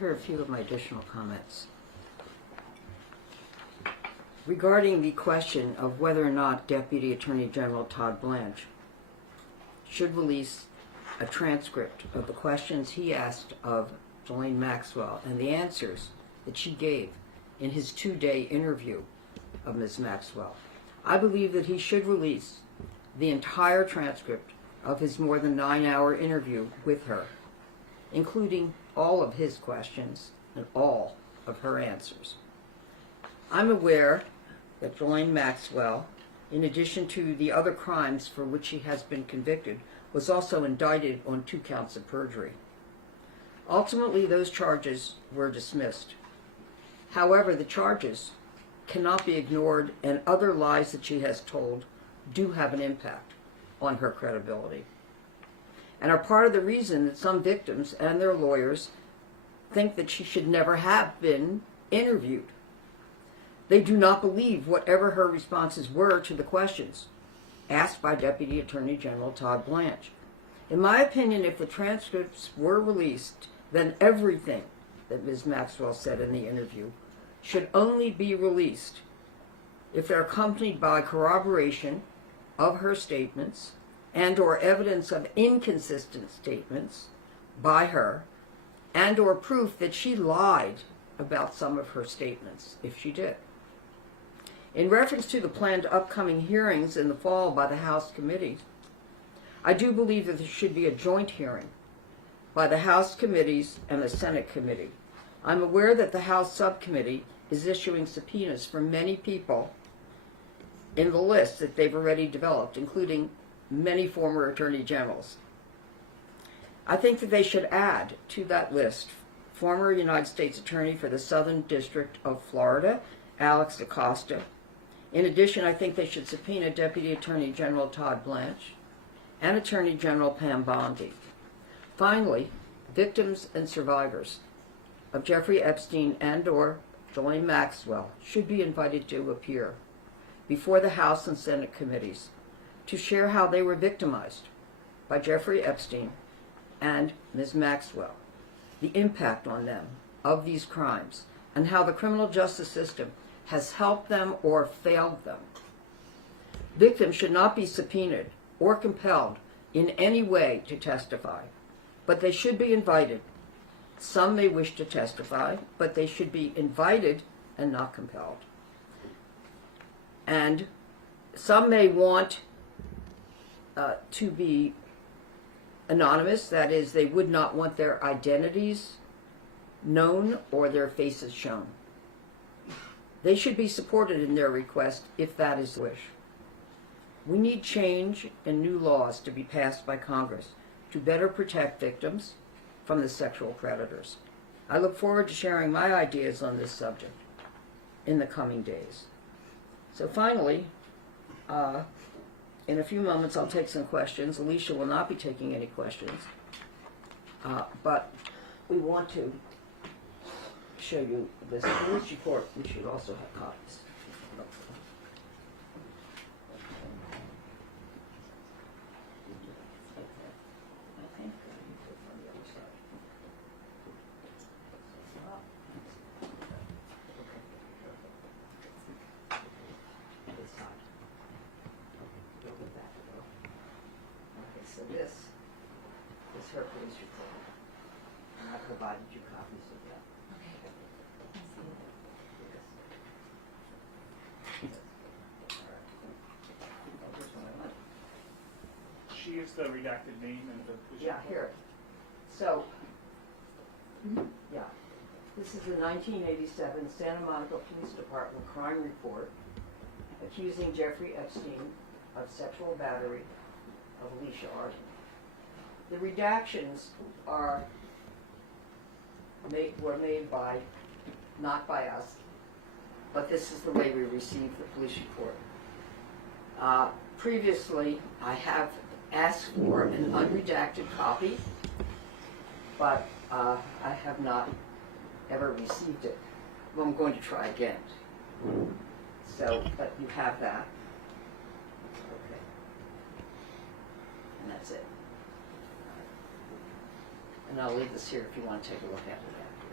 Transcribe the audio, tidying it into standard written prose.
Here are a few of my additional comments. Regarding the question of whether or not Deputy Attorney General Todd Blanche should release a transcript of the questions he asked of Ghislaine Maxwell and the answers that she gave in his 2-day interview of Ms. Maxwell. I believe that he should release the entire transcript of his more than 9-hour interview with her, including all of his questions and all of her answers. I'm aware that Ghislaine Maxwell, in addition to the other crimes for which she has been convicted, was also indicted on 2 counts of perjury. Ultimately, those charges were dismissed. However, the charges cannot be ignored, and other lies that she has told do have an impact on her credibility, and are part of the reason that some victims and their lawyers think that she should never have been interviewed. They do not believe whatever her responses were to the questions asked by Deputy Attorney General Todd Blanche. In my opinion, if the transcripts were released, then everything that Ms. Maxwell said in the interview should only be released if they're accompanied by corroboration of her statements and or evidence of inconsistent statements by her and or proof that she lied about some of her statements, if she did. In reference to the planned upcoming hearings in the fall by the House committees, I do believe that there should be a joint hearing by the House committees and the Senate committee. I'm aware that the House subcommittee is issuing subpoenas for many people in the list that they've already developed, including many former attorney generals. I think that they should add to that list former United States Attorney for the Southern District of Florida, Alex Acosta. In addition, I think they should subpoena Deputy Attorney General Todd Blanche and Attorney General Pam Bondi. Finally, victims and survivors of Jeffrey Epstein and or Ghislaine Maxwell should be invited to appear before the House and Senate committees to share how they were victimized by Jeffrey Epstein and Ms. Maxwell, the impact on them of these crimes, and how the criminal justice system has helped them or failed them. Victims should not be subpoenaed or compelled in any way to testify, but they should be invited. Some may wish to testify, but they should be invited and not compelled. And some may want to be anonymous, that is, they would not want their identities known or their faces shown. They should be supported in their request if that is the wish. We need change and new laws to be passed by Congress to better protect victims from the sexual predators. I look forward to sharing my ideas on this subject in the coming days. So finally, in a few moments I'll take some questions. Alicia will not be taking any questions, but we want to show you this police report, which you also have copies. So this is her police report, and I provided you copies of that. She is the redacted name and the police. Yeah, here. So, yeah, this is the 1987 Santa Monica Police Department crime report accusing Jeffrey Epstein of sexual battery of Alicia Arden. The redactions were made by, not by us, but this is the way we received the police report. Previously, I have asked for an unredacted copy, but I have not ever received it. Well, I'm going to try again. So, but you have that. Okay. And that's it. And I'll leave this here if you want to take a look at it.